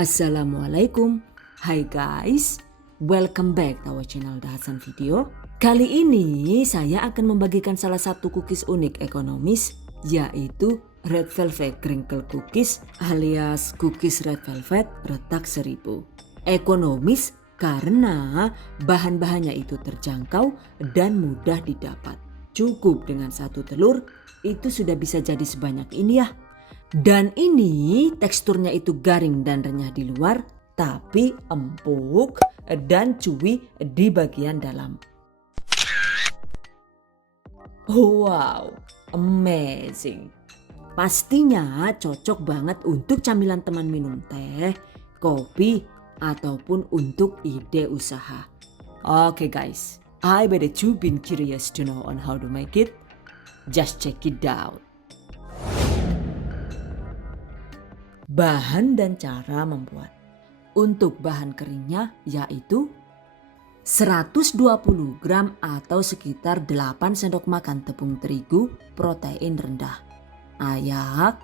Assalamualaikum. Hai guys, welcome back to our channel Dahasan Video. Kali ini saya akan membagikan salah satu cookies unik ekonomis, yaitu Red Velvet Crinkle Cookies alias cookies Red Velvet retak 1000. Ekonomis karena bahan-bahannya itu terjangkau dan mudah didapat. Cukup dengan satu telur itu sudah bisa jadi sebanyak ini ya. Dan ini teksturnya itu garing dan renyah di luar, tapi empuk dan chewy di bagian dalam. Wow, amazing. Pastinya cocok banget untuk camilan teman minum teh, kopi, ataupun untuk ide usaha. Oke guys, I bet you been curious to know on how to make it. Just check it out. Bahan dan cara membuat. Untuk bahan keringnya yaitu 120 gram atau sekitar 8 sendok makan tepung terigu protein rendah. Ayak,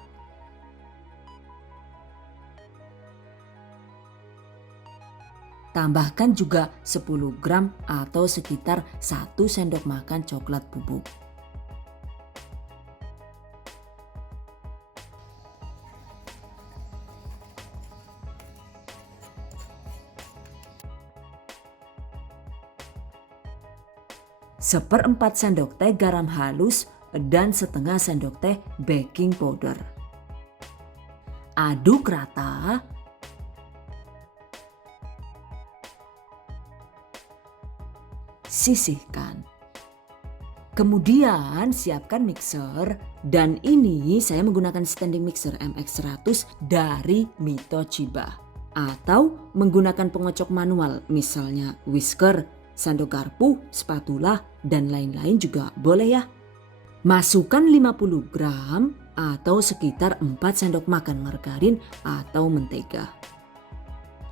tambahkan juga 10 gram atau sekitar 1 sendok makan coklat bubuk. Seperempat sendok teh garam halus dan setengah sendok teh baking powder. Aduk rata. Sisihkan. Kemudian siapkan mixer, dan ini saya menggunakan standing mixer MX100 dari Mitochiba. Atau menggunakan pengocok manual misalnya whisker, sendok garpu, spatula, dan lain-lain juga boleh ya. Masukkan 50 gram atau sekitar 4 sendok makan margarin atau mentega.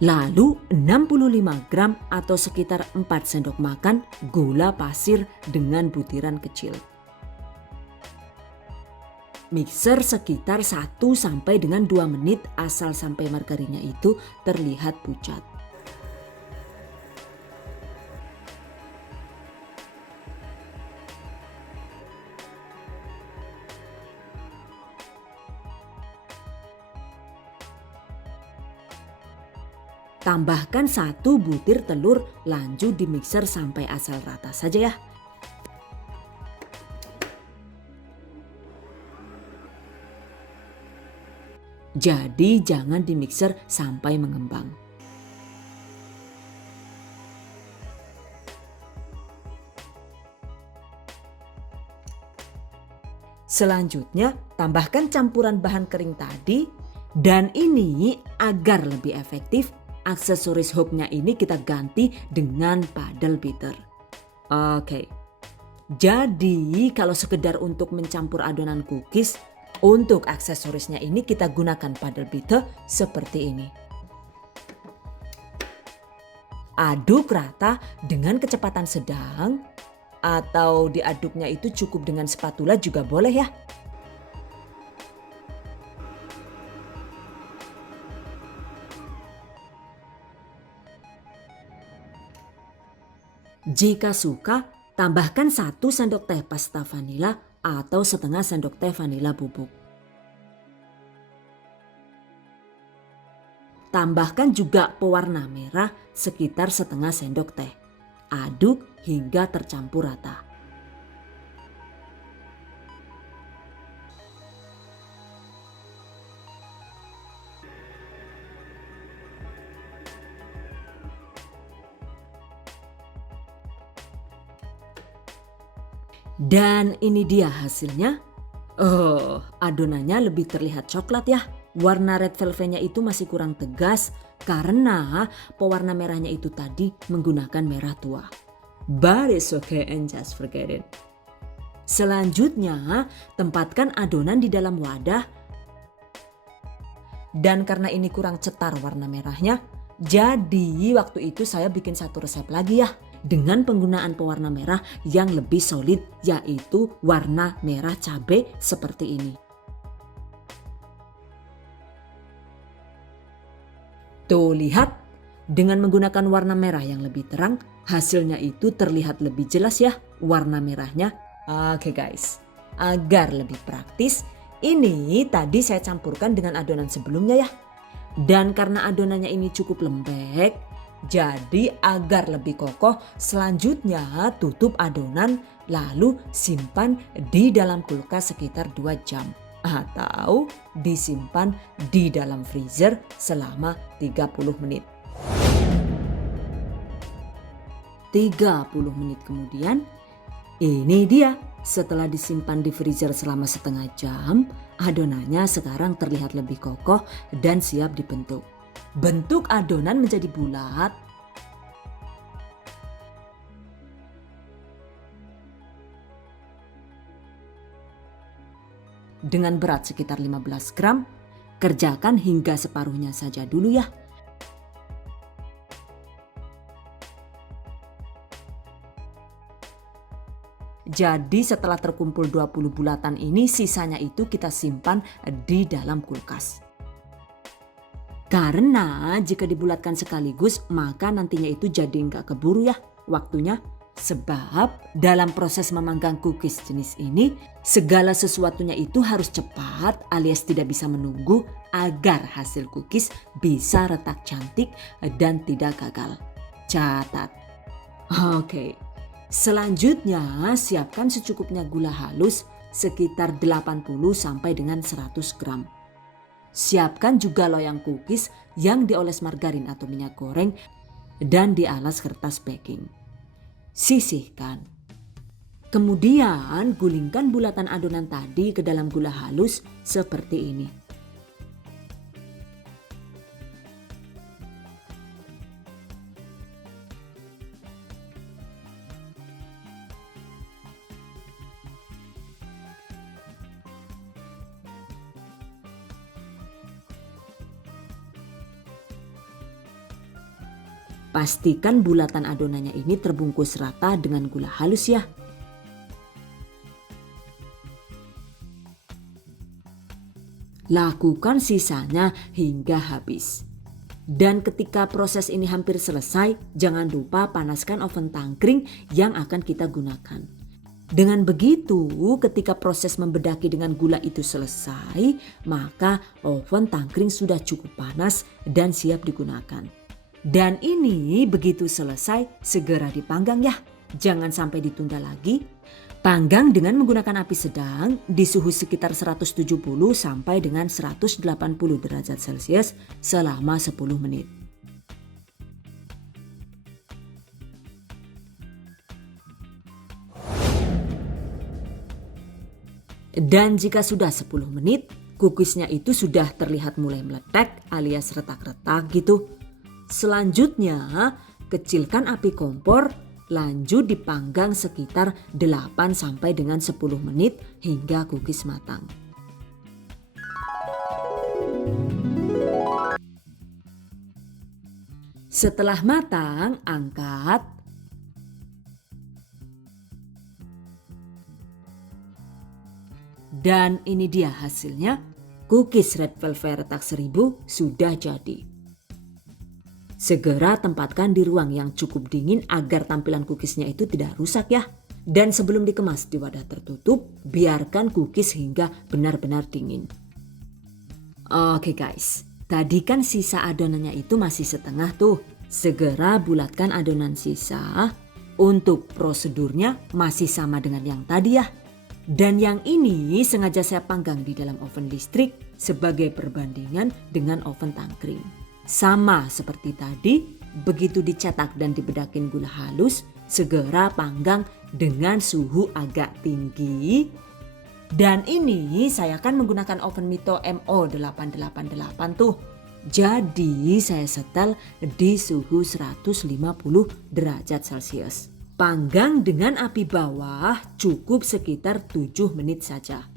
Lalu 65 gram atau sekitar 4 sendok makan gula pasir dengan butiran kecil. Mixer sekitar 1 sampai dengan 2 menit asal sampai margarinnya itu terlihat pucat. Tambahkan 1 butir telur, lanjut di mixer sampai asal rata saja ya. Jadi jangan di mixer sampai mengembang. Selanjutnya tambahkan campuran bahan kering tadi, dan ini agar lebih efektif, aksesoris hooknya ini kita ganti dengan paddle beater. Oke. Jadi kalau sekedar untuk mencampur adonan cookies, untuk aksesorisnya ini kita gunakan paddle beater seperti ini. Aduk rata dengan kecepatan sedang, atau diaduknya itu cukup dengan spatula juga boleh ya. Jika suka, tambahkan 1 sendok teh pasta vanila atau setengah sendok teh vanila bubuk. Tambahkan juga pewarna merah sekitar setengah sendok teh. Aduk hingga tercampur rata. Dan ini dia hasilnya. Oh, adonannya lebih terlihat coklat ya. Warna red velvetnya itu masih kurang tegas karena pewarna merahnya itu tadi menggunakan merah tua. But it's okay and just forget it. Selanjutnya, tempatkan adonan di dalam wadah. Dan karena ini kurang cetar warna merahnya, jadi waktu itu saya bikin satu resep lagi ya. Dengan penggunaan pewarna merah yang lebih solid, yaitu warna merah cabai seperti ini. Tuh lihat, dengan menggunakan warna merah yang lebih terang, hasilnya itu terlihat lebih jelas ya warna merahnya. Oke guys, agar lebih praktis, ini tadi saya campurkan dengan adonan sebelumnya ya. Dan karena adonannya ini cukup lembek, jadi agar lebih kokoh, selanjutnya tutup adonan lalu simpan di dalam kulkas sekitar 2 jam. Atau disimpan di dalam freezer selama 30 menit. 30 menit kemudian, ini dia. Setelah disimpan di freezer selama setengah jam, adonannya sekarang terlihat lebih kokoh dan siap dibentuk. Bentuk adonan menjadi bulat. Dengan berat sekitar 15 gram, kerjakan hingga separuhnya saja dulu ya. Jadi setelah terkumpul 20 bulatan ini, sisanya itu kita simpan di dalam kulkas. Karena jika dibulatkan sekaligus, maka nantinya itu jadi nggak keburu ya waktunya. Sebab dalam proses memanggang cookies jenis ini, segala sesuatunya itu harus cepat alias tidak bisa menunggu agar hasil cookies bisa retak cantik dan tidak gagal. Catat. Oke. Selanjutnya siapkan secukupnya gula halus sekitar 80 sampai dengan 100 gram. Siapkan juga loyang cookies yang dioles margarin atau minyak goreng dan dialas kertas baking. Sisihkan. Kemudian gulingkan bulatan adonan tadi ke dalam gula halus seperti ini. Pastikan bulatan adonannya ini terbungkus rata dengan gula halus ya. Lakukan sisanya hingga habis. Dan ketika proses ini hampir selesai, jangan lupa panaskan oven tangkring yang akan kita gunakan. Dengan begitu, ketika proses membedaki dengan gula itu selesai, maka oven tangkring sudah cukup panas dan siap digunakan. Dan ini begitu selesai segera dipanggang ya, jangan sampai ditunda lagi. Panggang dengan menggunakan api sedang di suhu sekitar 170 sampai dengan 180 derajat Celcius selama 10 menit. Dan jika sudah 10 menit, cookiesnya itu sudah terlihat mulai meletek alias retak-retak gitu. Selanjutnya, kecilkan api kompor, lanjut dipanggang sekitar 8 sampai dengan 10 menit hingga cookies matang. Setelah matang, angkat. Dan ini dia hasilnya, cookies Red Velvet Retak 1000 sudah jadi. Segera tempatkan di ruang yang cukup dingin agar tampilan cookiesnya itu tidak rusak ya. Dan sebelum dikemas di wadah tertutup, biarkan cookies hingga benar-benar dingin. Oke guys, tadi kan sisa adonannya itu masih setengah tuh. Segera bulatkan adonan sisa. Untuk prosedurnya masih sama dengan yang tadi ya. Dan yang ini sengaja saya panggang di dalam oven listrik sebagai perbandingan dengan oven tangkring. Sama seperti tadi, begitu dicetak dan dibedakin gula halus, segera panggang dengan suhu agak tinggi. Dan ini saya akan menggunakan oven Mito MO888 tuh. Jadi saya setel di suhu 150 derajat Celcius. Panggang dengan api bawah cukup sekitar 7 menit saja.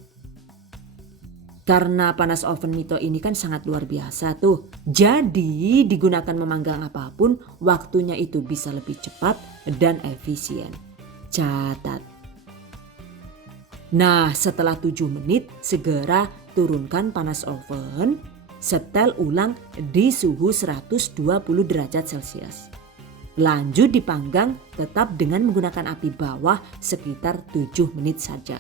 Karena panas oven Mito ini kan sangat luar biasa tuh. Jadi digunakan memanggang apapun, waktunya itu bisa lebih cepat dan efisien. Catat. Nah, setelah 7 menit segera turunkan panas oven. setel ulang di suhu 120 derajat Celcius. Lanjut dipanggang tetap dengan menggunakan api bawah sekitar 7 menit saja.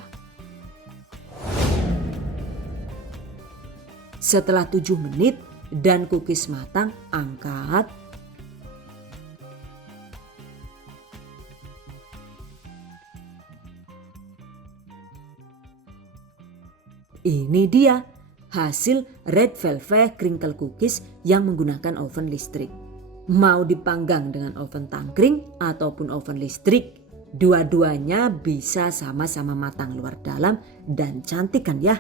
Setelah 7 menit dan cookies matang, angkat. Ini dia hasil red velvet crinkle cookies yang menggunakan oven listrik. Mau dipanggang dengan oven tangkring ataupun oven listrik, dua-duanya bisa sama-sama matang luar dalam dan cantik kan ya?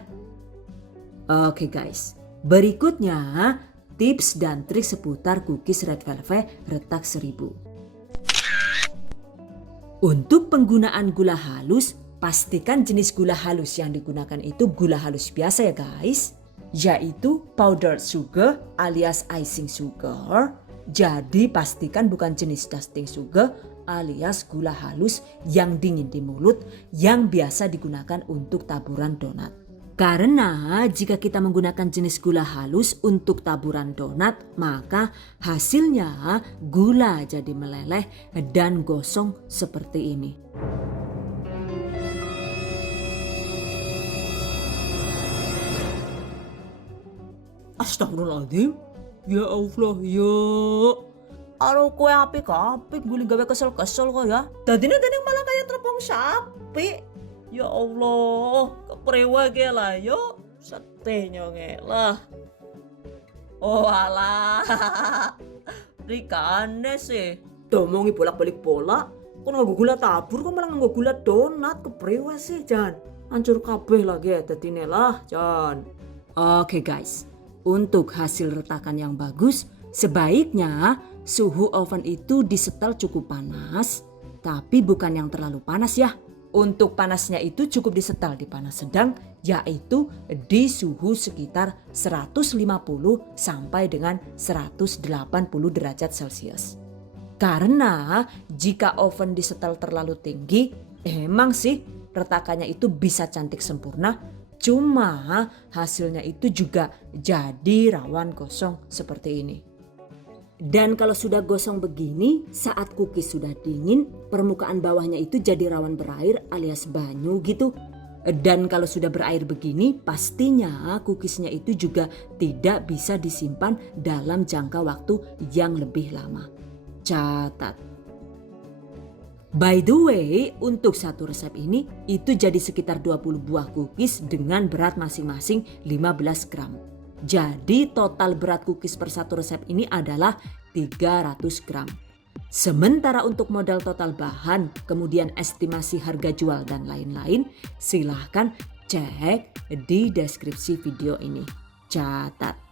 Oke guys, berikutnya tips dan trik seputar cookies red velvet retak 1000. Untuk penggunaan gula halus, pastikan jenis gula halus yang digunakan itu gula halus biasa ya guys, yaitu powdered sugar alias icing sugar. Jadi pastikan bukan jenis dusting sugar alias gula halus yang dingin di mulut yang biasa digunakan untuk taburan donat. Karena jika kita menggunakan jenis gula halus untuk taburan donat, maka hasilnya gula jadi meleleh dan gosong seperti ini. Astagfirullahaladzim. Ya Allah ya. Aro kowe apik-apik guling gawe kesel-kesel kok ya. Dadine malah kayak terpong sapi. Ya Allah, keprewa ge lah yo. Setehnya ngelah. Oh alah. Rikane sih. Domongi bolak-balik bola. Kok nganggo gula tabur kok malah nganggo gula donat, keprewa sih Jan. Hancur kabeh lagi dadine lah Jan. Oke guys. Untuk hasil retakan yang bagus, sebaiknya suhu oven itu disetel cukup panas, tapi bukan yang terlalu panas ya. Untuk panasnya itu cukup disetel di panas sedang, yaitu di suhu sekitar 150 sampai dengan 180 derajat Celcius. Karena jika oven disetel terlalu tinggi, emang sih retakannya itu bisa cantik sempurna, cuma hasilnya itu juga jadi rawan gosong seperti ini. Dan kalau sudah gosong begini, saat cookies sudah dingin, permukaan bawahnya itu jadi rawan berair alias banyu gitu. Dan kalau sudah berair begini, pastinya cookiesnya itu juga tidak bisa disimpan dalam jangka waktu yang lebih lama. Catat. By the way, untuk satu resep ini itu jadi sekitar 20 buah cookies dengan berat masing-masing 15 gram. Jadi total berat cookies per satu resep ini adalah 300 gram. Sementara untuk modal total bahan, kemudian estimasi harga jual dan lain-lain, silahkan cek di deskripsi video ini. Catat.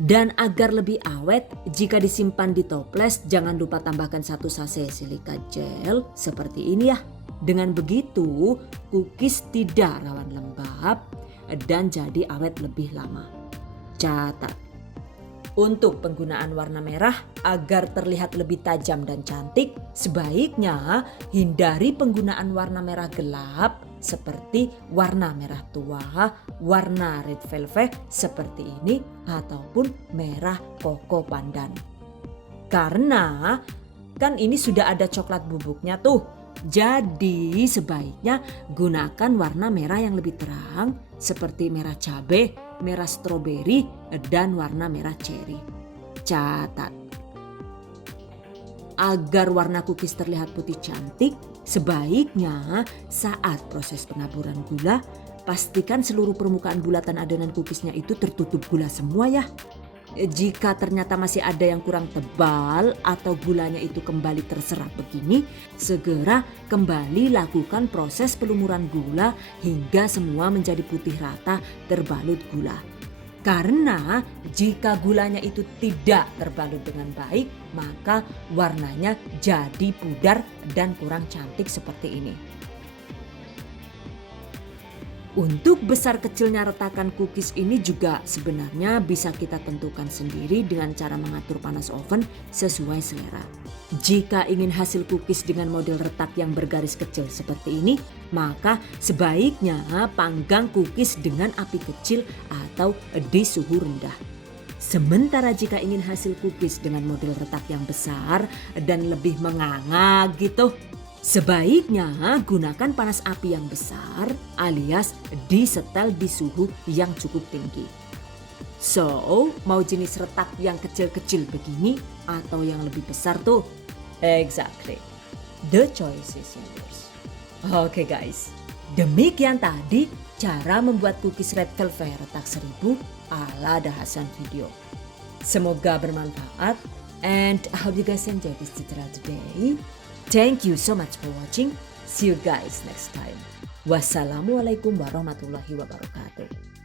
Dan agar lebih awet, jika disimpan di toples jangan lupa tambahkan 1 sachet silika gel seperti ini ya. Dengan begitu cookies tidak rawan lembab dan jadi awet lebih lama. Catat. Untuk penggunaan warna merah agar terlihat lebih tajam dan cantik, sebaiknya hindari penggunaan warna merah gelap seperti warna merah tua, warna red velvet seperti ini, ataupun merah koko pandan. Karena kan ini sudah ada coklat bubuknya tuh. Jadi sebaiknya gunakan warna merah yang lebih terang seperti merah cabai, merah stroberi, dan warna merah cherry. Catat. Agar warna cookies terlihat putih cantik, sebaiknya saat proses penaburan gula, pastikan seluruh permukaan bulatan adonan cookiesnya itu tertutup gula semua ya. Jika ternyata masih ada yang kurang tebal atau gulanya itu kembali terserap begini, segera kembali lakukan proses pelumuran gula hingga semua menjadi putih rata terbalut gula. Karena jika gulanya itu tidak terbalut dengan baik, maka warnanya jadi pudar dan kurang cantik seperti ini. Untuk besar kecilnya retakan cookies ini juga sebenarnya bisa kita tentukan sendiri dengan cara mengatur panas oven sesuai selera. Jika ingin hasil cookies dengan model retak yang bergaris kecil seperti ini, maka sebaiknya panggang cookies dengan api kecil atau di suhu rendah. Sementara jika ingin hasil cookies dengan model retak yang besar dan lebih menganga gitu, sebaiknya gunakan panas api yang besar alias disetel di suhu yang cukup tinggi. So, mau jenis retak yang kecil-kecil begini atau yang lebih besar tuh? Exactly. The choice is yours. Oke guys, demikian tadi cara membuat cookies red velvet retak 1000 ala The Hasan Video. Semoga bermanfaat and I hope you guys enjoy this tutorial today. Thank you so much for watching. See you guys next time. Wassalamualaikum warahmatullahi wabarakatuh.